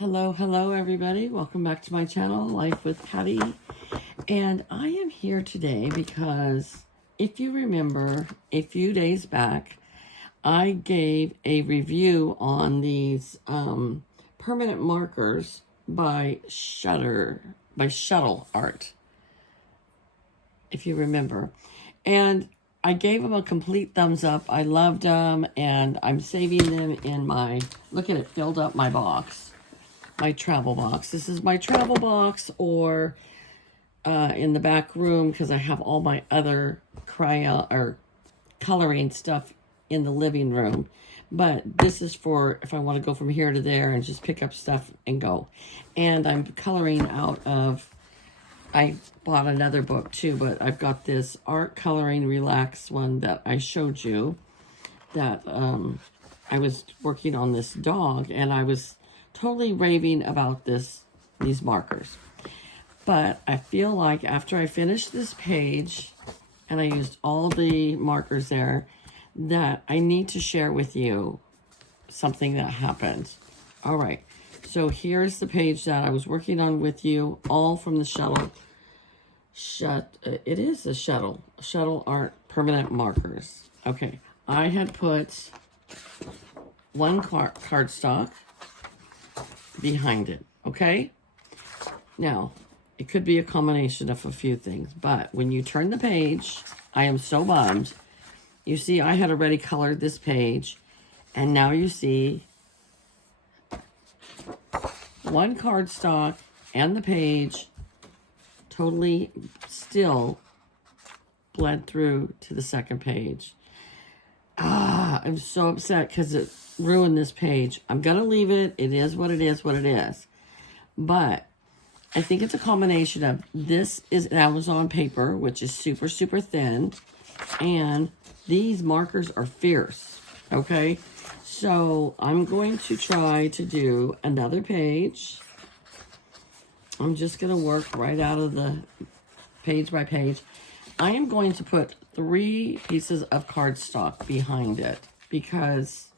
Hello everybody. Welcome back to my channel, Life with Patty. And I am here today because if you remember a few days back, I gave a review on these permanent markers by Shuttle Art, if you remember. And I gave them a complete thumbs up. I loved them, and I'm saving them in my, look at it, filled up my box. My travel box. This is my travel box, or in the back room, because I have all my other coloring stuff in the living room. But this is for if I want to go from here to there and just pick up stuff and go. And I'm coloring out of, I bought another book too, but I've got this Art Coloring Relax one that I showed you, that I was working on this dog, and I was totally raving about these markers. But I feel like after I finished this page and I used all the markers there, that I need to share with you something that happened. All right, so here's the page that I was working on with you, all from the Shuttle Art permanent markers. Okay, I had put one cardstock behind it, okay? Now, it could be a combination of a few things, but when you turn the page, I am so bummed. You see, I had already colored this page, and now you see one cardstock and the page totally still bled through to the second page. I'm so upset because it ruined this page. I'm gonna leave it. It is what it is, but I think it's a combination of, this is Amazon paper, which is super thin, and these markers are fierce. Okay, so I'm going to try to do another page. I'm just gonna work right out of the page by page. I am going to put 3 pieces of cardstock behind it because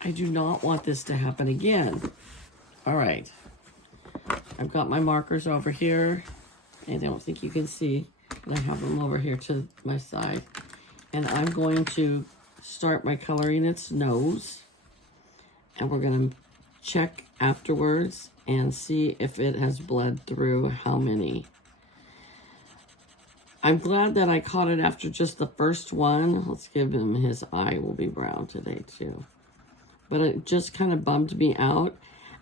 I do not want this to happen again. All right. I've got my markers over here. I don't think you can see, but I have them over here to my side. And I'm going to start by coloring its nose. And we're going to check afterwards and see if it has bled through how many. I'm glad that I caught it after just the first one. Let's give him, his eye will be brown today too. But it just kind of bummed me out.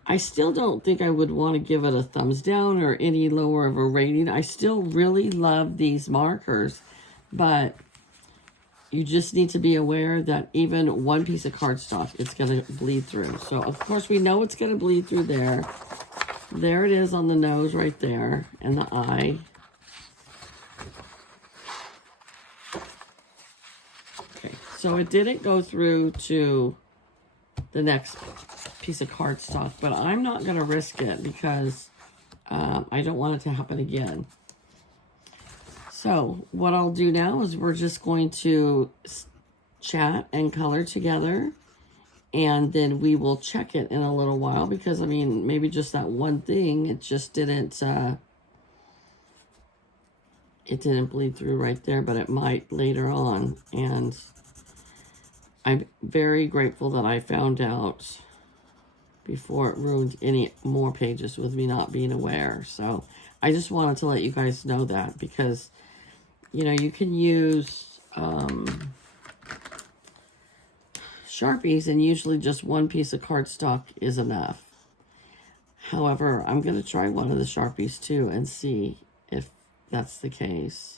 I still don't think I would want to give it a thumbs down or any lower of a rating. I still really love these markers, but you just need to be aware that even one piece of cardstock, it's going to bleed through. So, of course, we know it's going to bleed through there. There it is on the nose right there, and the eye. Okay, so it didn't go through to the next piece of cardstock, but I'm not going to risk it because I don't want it to happen again. So what I'll do now is we're just going to chat and color together, and then we will check it in a little while, because I mean, maybe just that one thing, it just didn't bleed through right there, but it might later on. And I'm very grateful that I found out before it ruined any more pages with me not being aware. So I just wanted to let you guys know that, because, you know, you can use Sharpies, and usually just one piece of cardstock is enough. However, I'm going to try one of the Sharpies too and see if that's the case.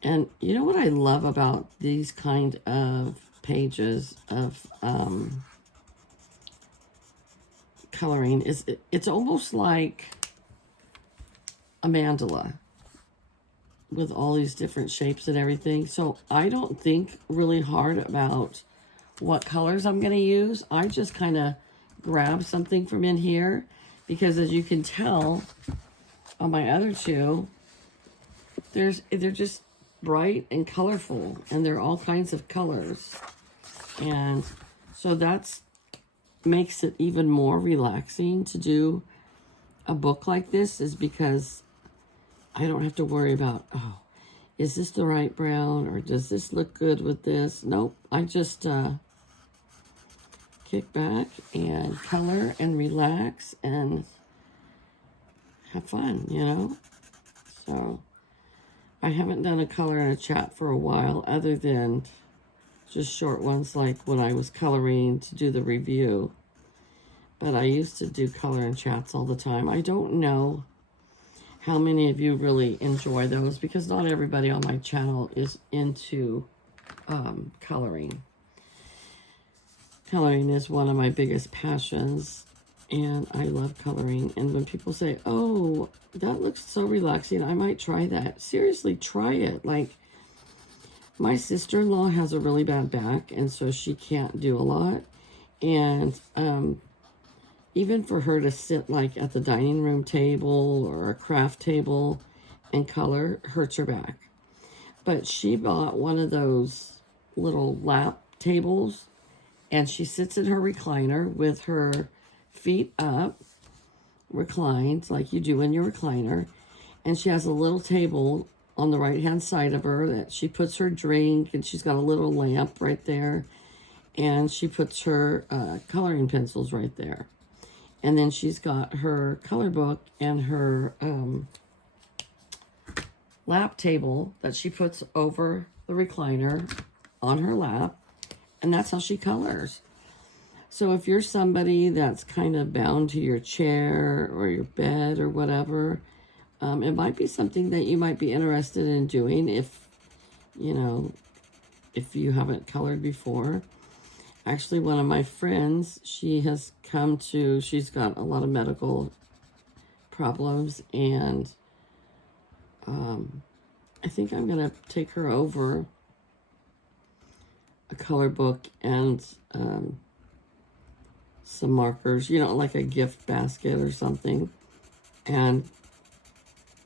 And you know what I love about these kind of pages of coloring is it's almost like a mandala with all these different shapes and everything. So I don't think really hard about what colors I'm going to use. I just kind of grab something from in here, because as you can tell on my other two, they're just bright and colorful, and they're all kinds of colors. And so that's makes it even more relaxing to do a book like this is because I don't have to worry about, oh, is this the right brown or does this look good with this? Nope, I just kick back and color and relax and have fun, you know? So I haven't done a color and a chat for a while other than just short ones like when I was coloring to do the review. But I used to do color and chats all the time. I don't know how many of you really enjoy those because not everybody on my channel is into coloring. Coloring is one of my biggest passions, and I love coloring. And when people say, oh, that looks so relaxing, I might try that. Seriously, try it. Like, my sister-in-law has a really bad back, and so she can't do a lot. And even for her to sit like at the dining room table or a craft table and color hurts her back. But she bought one of those little lap tables, and she sits in her recliner with her feet up, reclined like you do in your recliner. And she has a little table on the right-hand side of her that she puts her drink, and she's got a little lamp right there. And she puts her coloring pencils right there. And then she's got her color book and her lap table that she puts over the recliner on her lap. And that's how she colors. So if you're somebody that's kind of bound to your chair or your bed or whatever, it might be something that you might be interested in doing if, you know, if you haven't colored before. Actually, one of my friends, she's got a lot of medical problems, and I think I'm going to take her over a color book and some markers, you know, like a gift basket or something. And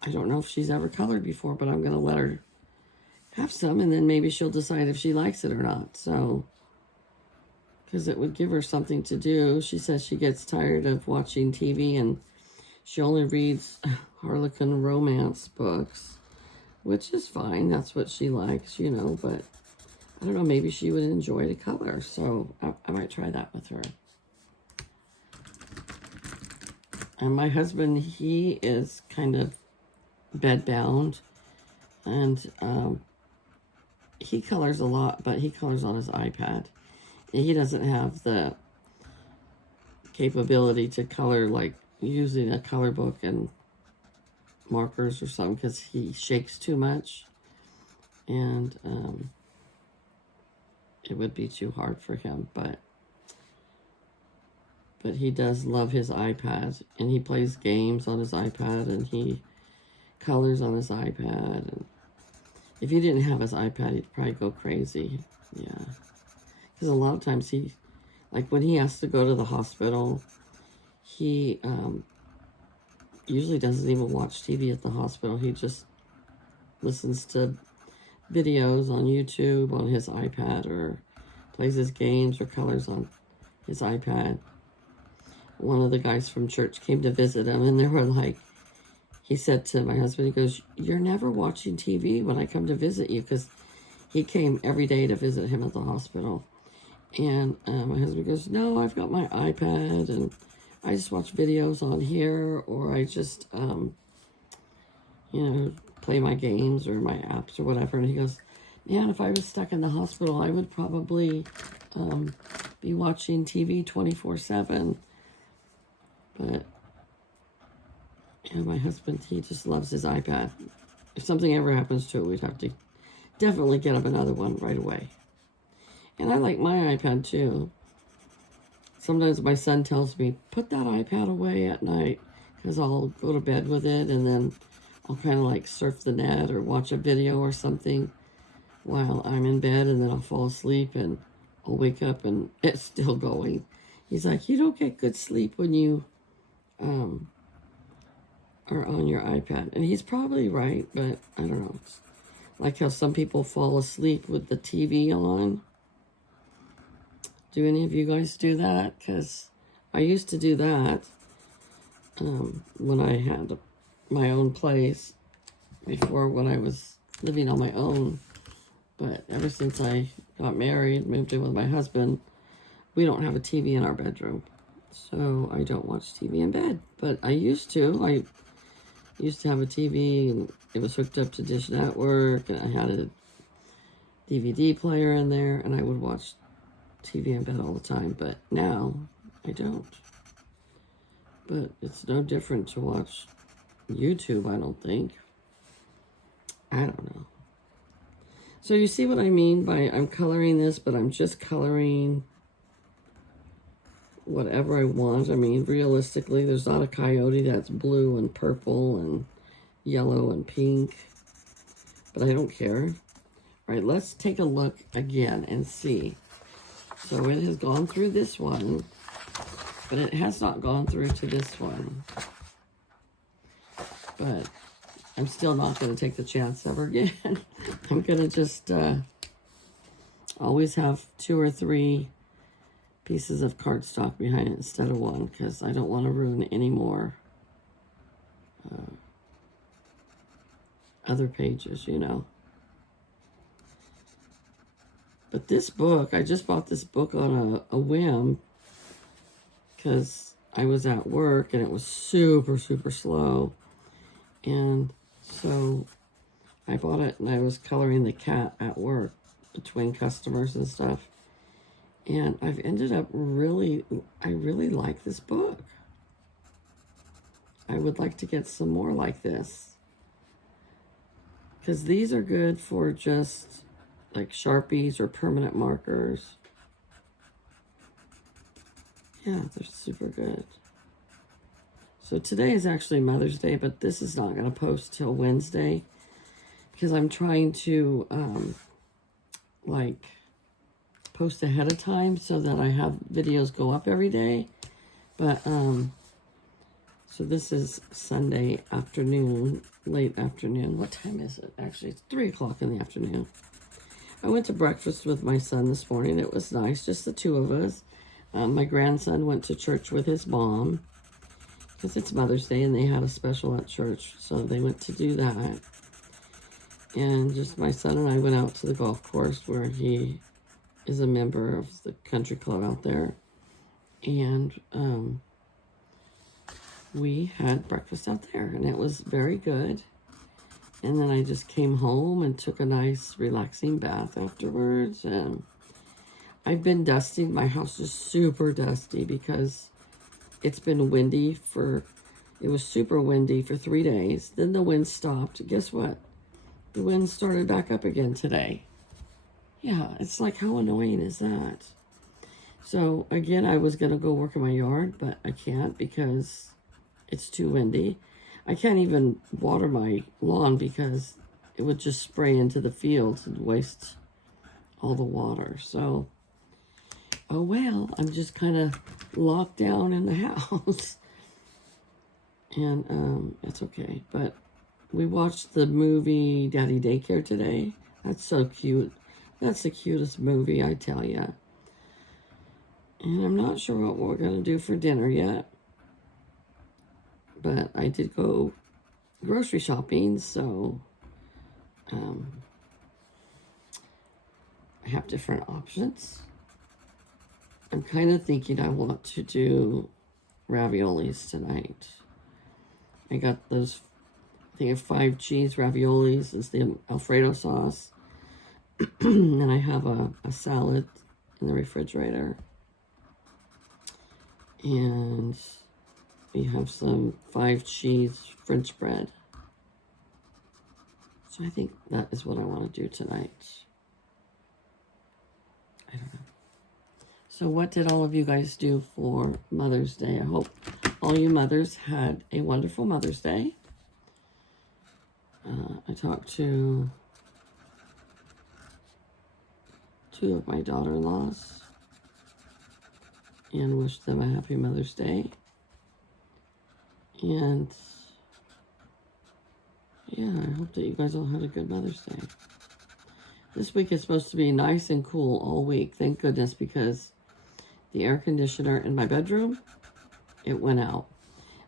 I don't know if she's ever colored before, but I'm going to let her have some, and then maybe she'll decide if she likes it or not. So, because it would give her something to do. She says she gets tired of watching TV, and she only reads Harlequin romance books, which is fine. That's what she likes, you know, but I don't know, maybe she would enjoy the color. So I might try that with her. And my husband, he is kind of bedbound, and he colors a lot, but he colors on his iPad. He doesn't have the capability to color like using a color book and markers or something because he shakes too much, and it would be too hard for him. But he does love his iPad, and he plays games on his iPad, and he colors on his iPad. And if he didn't have his iPad, he'd probably go crazy. Yeah. Because a lot of times he, like when he has to go to the hospital, he usually doesn't even watch TV at the hospital. He just listens to videos on YouTube on his iPad, or plays his games or colors on his iPad. One of the guys from church came to visit him, and they were like, he said to my husband, he goes, "You're never watching TV when I come to visit you," because he came every day to visit him at the hospital. And my husband goes, "No, I've got my iPad, and I just watch videos on here, or I just, you know, play my games or my apps or whatever." And he goes, "Man, if I was stuck in the hospital, I would probably be watching TV 24/7. But yeah, my husband, he just loves his iPad. If something ever happens to it, we'd have to definitely get him another one right away. And I like my iPad too. Sometimes my son tells me, put that iPad away at night, because I'll go to bed with it, and then I'll kind of like surf the net or watch a video or something while I'm in bed, and then I'll fall asleep, and I'll wake up and it's still going. He's like, you don't get good sleep when you are on your iPad. And he's probably right, but I don't know. It's like how some people fall asleep with the TV on. Do any of you guys do that? Because I used to do that when I had my own place before, when I was living on my own. But ever since I got married, moved in with my husband, we don't have a TV in our bedroom. So I don't watch TV in bed. But I used to. I used to have a TV, and it was hooked up to Dish Network, and I had a DVD player in there, and I would watch TV in bed all the time. But now I don't. But it's no different to watch YouTube, I don't think. I don't know. So you see what I mean by I'm coloring this, but I'm just coloring whatever I want. I mean, realistically, there's not a coyote that's blue and purple and yellow and pink. But I don't care. All right, let's take a look again and see. So it has gone through this one, but it has not gone through to this one. But I'm still not going to take the chance ever again. I'm going to just always have 2 or 3 pieces of cardstock behind it instead of one, because I don't want to ruin any more other pages, you know. But this book, I just bought this book on a whim, because I was at work and it was super, super slow. And so I bought it, and I was coloring the cat at work between customers and stuff. And I've ended up I really like this book. I would like to get some more like this, because these are good for just like Sharpies or permanent markers. Yeah, they're super good. So today is actually Mother's Day, but this is not going to post till Wednesday, because I'm trying to like post ahead of time so that I have videos go up every day. But so this is Sunday afternoon, late afternoon. What time is it? Actually, it's 3 o'clock in the afternoon. I went to breakfast with my son this morning. It was nice, just the 2 of us. My grandson went to church with his mom, because it's Mother's Day and they had a special at church. So they went to do that. And just my son and I went out to the golf course, where he is a member of the country club out there. And we had breakfast out there, and it was very good. And then I just came home and took a nice relaxing bath afterwards. And I've been dusting. My house is super dusty because it's been windy it was super windy for 3 days. Then the wind stopped. Guess what? The wind started back up again today. Yeah, it's like, how annoying is that? So again, I was going to go work in my yard, but I can't because it's too windy. I can't even water my lawn because it would just spray into the fields and waste all the water. So, oh well, I'm just kind of locked down in the house. And it's okay. But we watched the movie Daddy Daycare today. That's so cute. That's the cutest movie, I tell you. And I'm not sure what we're going to do for dinner yet. But I did go grocery shopping, so I have different options. I'm kind of thinking I want to do raviolis tonight. I got those, I think, 5 cheese raviolis. It's the Alfredo sauce. And I have a salad in the refrigerator. And we have some 5 cheese French bread. So I think that is what I want to do tonight. I don't know. So what did all of you guys do for Mother's Day? I hope all you mothers had a wonderful Mother's Day. I talked to 2 of my daughter-in-laws and wished them a happy Mother's Day. And yeah, I hope that you guys all had a good Mother's Day. This week is supposed to be nice and cool all week. Thank goodness, because the air conditioner in my bedroom, it went out.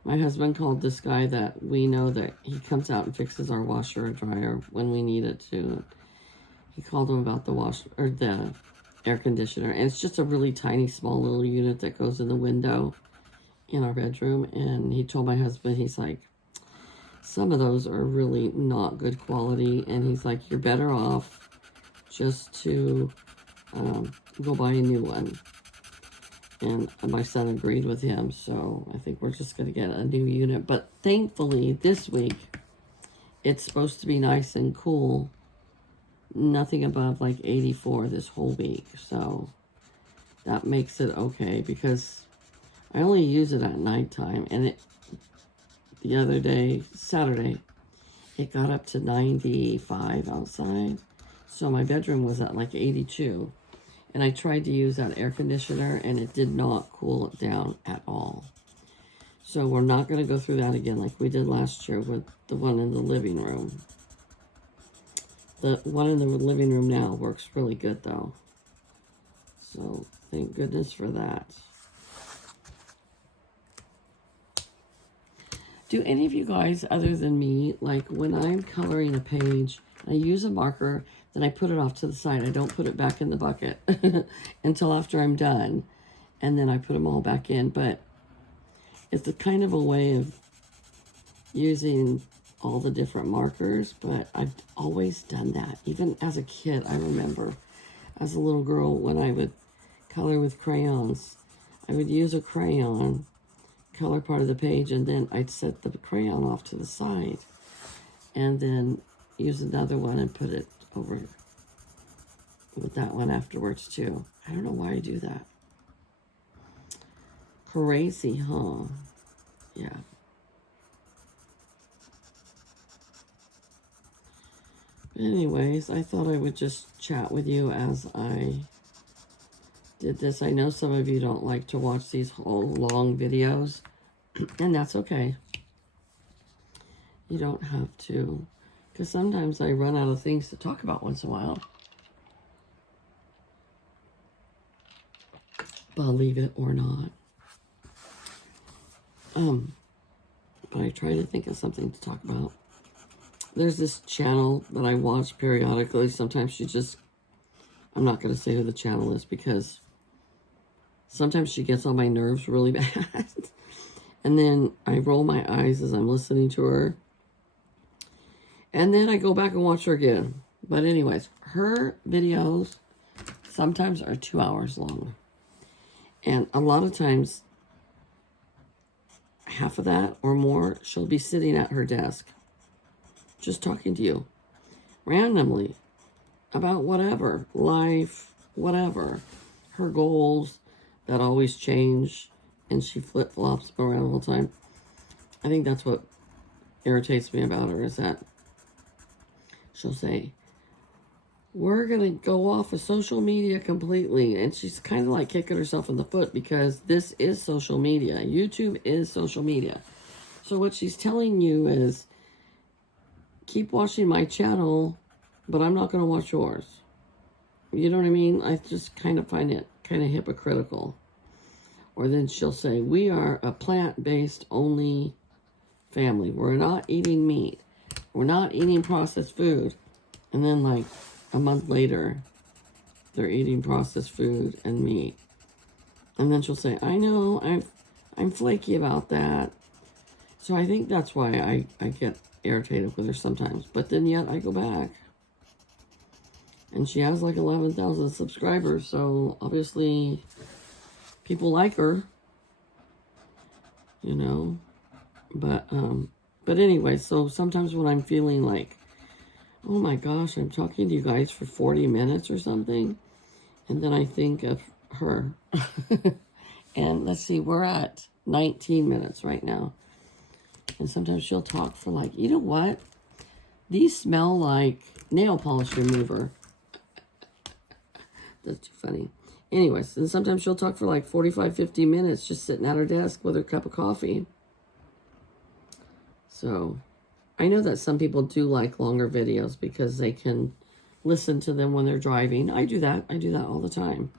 My husband called this guy that we know that he comes out and fixes our washer and dryer when we need it to. He called him about the air conditioner. And it's just a really tiny, small little unit that goes in the window in our bedroom. And he told my husband, he's like, some of those are really not good quality. And he's like, you're better off just to go buy a new one. And my son agreed with him, so I think we're just going to get a new unit. But thankfully, this week, it's supposed to be nice and cool. Nothing above like 84 this whole week. So that makes it okay, because I only use it at nighttime. And the other day, Saturday, it got up to 95 outside. So my bedroom was at like 82. And I tried to use that air conditioner, and it did not cool it down at all. So we're not going to go through that again like we did last year with the one in the living room. The one in the living room now works really good, though. So thank goodness for that. Do any of you guys, other than me, like when I'm coloring a page, I use a marker, then I put it off to the side. I don't put it back in the bucket until after I'm done. And then I put them all back in. But it's a kind of a way of using all the different markers. But I've always done that. Even as a kid, I remember as a little girl when I would color with crayons, I would use a crayon, color part of the page, and then I'd set the crayon off to the side. And then use another one and put it over with that one afterwards too. I don't know why I do that. Crazy, huh? Yeah. But anyways, I thought I would just chat with you as I did this. I know some of you don't like to watch these whole long videos, and that's okay. You don't have to. Because sometimes I run out of things to talk about once in a while. Believe it or not. But I try to think of something to talk about. There's this channel that I watch periodically. Sometimes she just... I'm not going to say who the channel is because sometimes she gets on my nerves really bad. And then I roll my eyes as I'm listening to her. And then I go back and watch her again. But anyways, her videos sometimes are 2 hours long. And a lot of times, half of that or more, she'll be sitting at her desk. Just talking to you. Randomly. About whatever. Life. Whatever. Her goals that always change. And she flip-flops around all the time. I think that's what irritates me about her, is that she'll say, we're going to go off of social media completely. And she's kind of like kicking herself in the foot because this is social media. YouTube is social media. So what she's telling you is, keep watching my channel, but I'm not going to watch yours. You know what I mean? I just kind of find it kind of hypocritical. Or then she'll say, we are a plant-based only family. We're not eating meat. We're not eating processed food. And then like a month later, they're eating processed food and meat. And then she'll say, I know, I'm flaky about that. So I think that's why I get irritated with her sometimes. But then yet I go back. And she has like 11,000 subscribers. So obviously people like her. You know. But anyway, so sometimes when I'm feeling like, oh my gosh, I'm talking to you guys for 40 minutes or something. And then I think of her. And let's see, we're at 19 minutes right now. And sometimes she'll talk for like, you know what? These smell like nail polish remover. That's too funny. Anyways, and sometimes she'll talk for like 45, 50 minutes just sitting at her desk with her cup of coffee. So I know that some people do like longer videos because they can listen to them when they're driving. I do that. I do that all the time.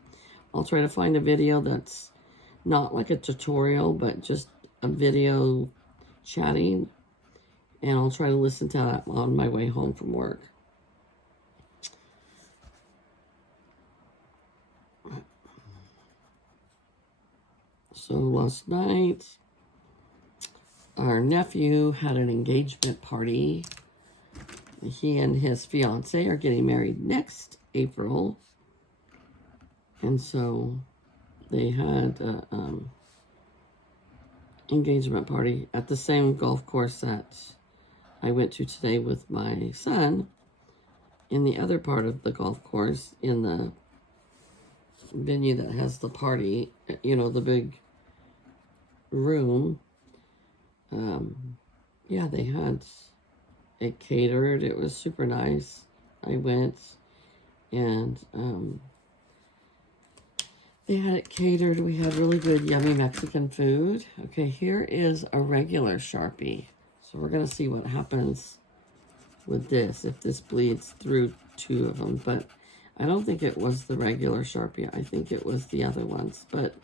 I'll try to find a video that's not like a tutorial, but just a video chatting. And I'll try to listen to that on my way home from work. So last night, our nephew had an engagement party. He and his fiance are getting married next April. And so they had an engagement party at the same golf course that I went to today with my son, in the other part of the golf course, in the venue that has the party, you know, the big room. Yeah, they had it catered. It was super nice. I went, and they had it catered. We had really good, yummy Mexican food. Okay, here is a regular Sharpie. So we're going to see what happens with this, if this bleeds through 2 of them. But I don't think it was the regular Sharpie. I think it was the other ones. But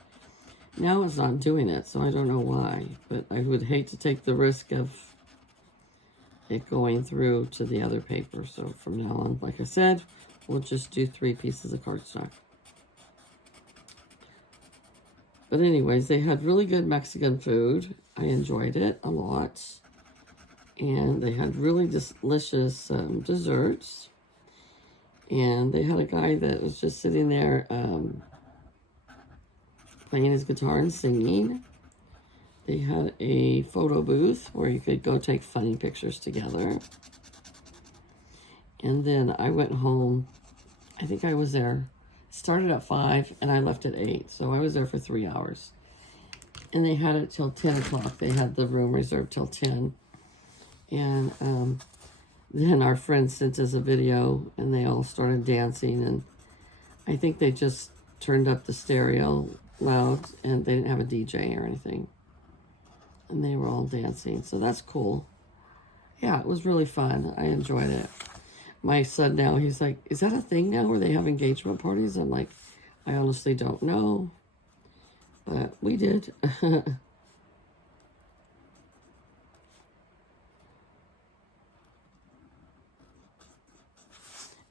now it's not doing it, so I don't know why. But I would hate to take the risk of it going through to the other paper. So from now on, like I said, we'll just do 3 pieces of cardstock. But anyways, they had really good Mexican food. I enjoyed it a lot. And they had really delicious desserts. And they had a guy that was just sitting there playing his guitar and singing. They had a photo booth where you could go take funny pictures together. And then I went home. I think I was there. Started at 5 and I left at 8. So I was there for 3 hours. And they had it till 10 o'clock. They had the room reserved till 10. And then our friends sent us a video and they all started dancing. And I think they just turned up the stereo loud and they didn't have a DJ or anything. And they were all dancing. So that's cool. Yeah, it was really fun. I enjoyed it. My son now, he's like, is that a thing now where they have engagement parties? I'm like, I honestly don't know. But we did.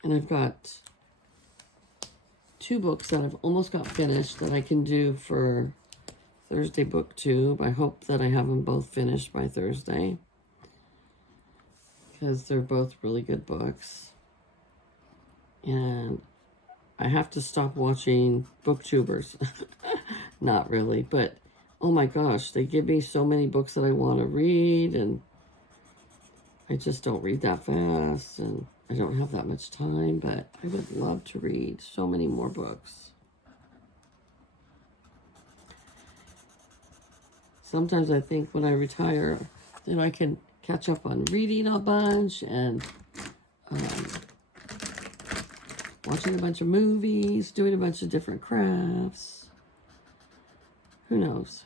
And I've got 2 books that I've almost got finished that I can do for Thursday BookTube. I hope that I have them both finished by Thursday, because they're both really good books. And I have to stop watching BookTubers. Not really, but oh my gosh, they give me so many books that I want to read, and I just don't read that fast, and I don't have that much time, but I would love to read so many more books. Sometimes I think when I retire, then I can catch up on reading a bunch and watching a bunch of movies, doing a bunch of different crafts. Who knows?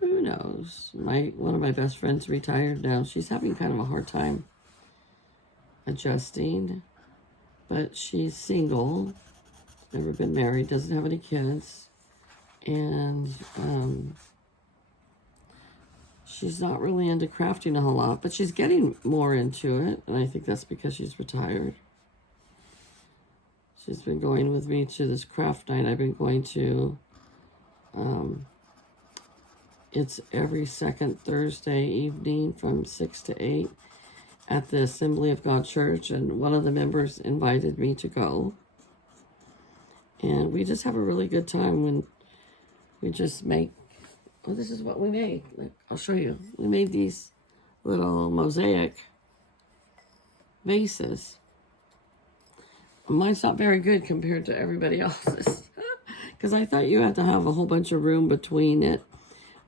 Who knows? One of my best friends retired now. She's having kind of a hard time adjusting, but she's single, never been married, doesn't have any kids, and she's not really into crafting a whole lot, but she's getting more into it, and I think that's because she's retired. She's been going with me to this craft night I've been going to. It's every second Thursday evening from 6 to 8 at the Assembly of God Church, and one of the members invited me to go. And we just have a really good time when we just make, oh, this is what we made. Look, I'll show you. We made these little mosaic vases. Mine's not very good compared to everybody else's, because I thought you had to have a whole bunch of room between it.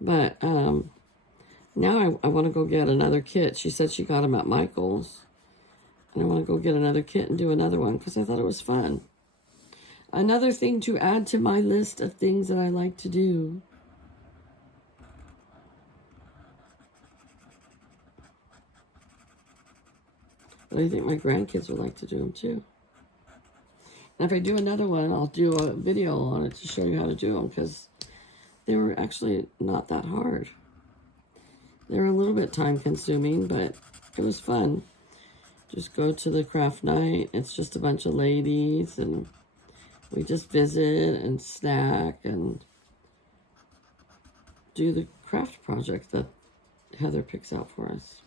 But now I want to go get another kit. She said she got them at Michael's. And I want to go get another kit and do another one because I thought it was fun. Another thing to add to my list of things that I like to do. But I think my grandkids would like to do them too. And if I do another one, I'll do a video on it to show you how to do them, because they were actually not that hard. They were a little bit time consuming, but it was fun. Just go to the craft night. It's just a bunch of ladies, and we just visit and snack and do the craft project that Heather picks out for us.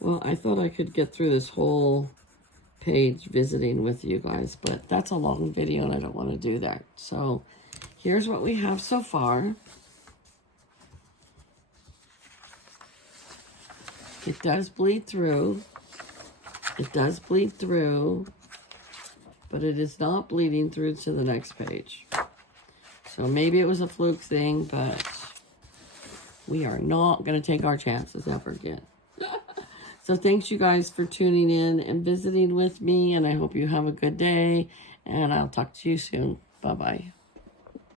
Well, I thought I could get through this whole page visiting with you guys, but that's a long video and I don't want to do that. So here's what we have so far. It does bleed through. It does bleed through, but it is not bleeding through to the next page. So maybe it was a fluke thing, but we are not going to take our chances ever again. So thanks you guys for tuning in and visiting with me, and I hope you have a good day, and I'll talk to you soon. Bye-bye.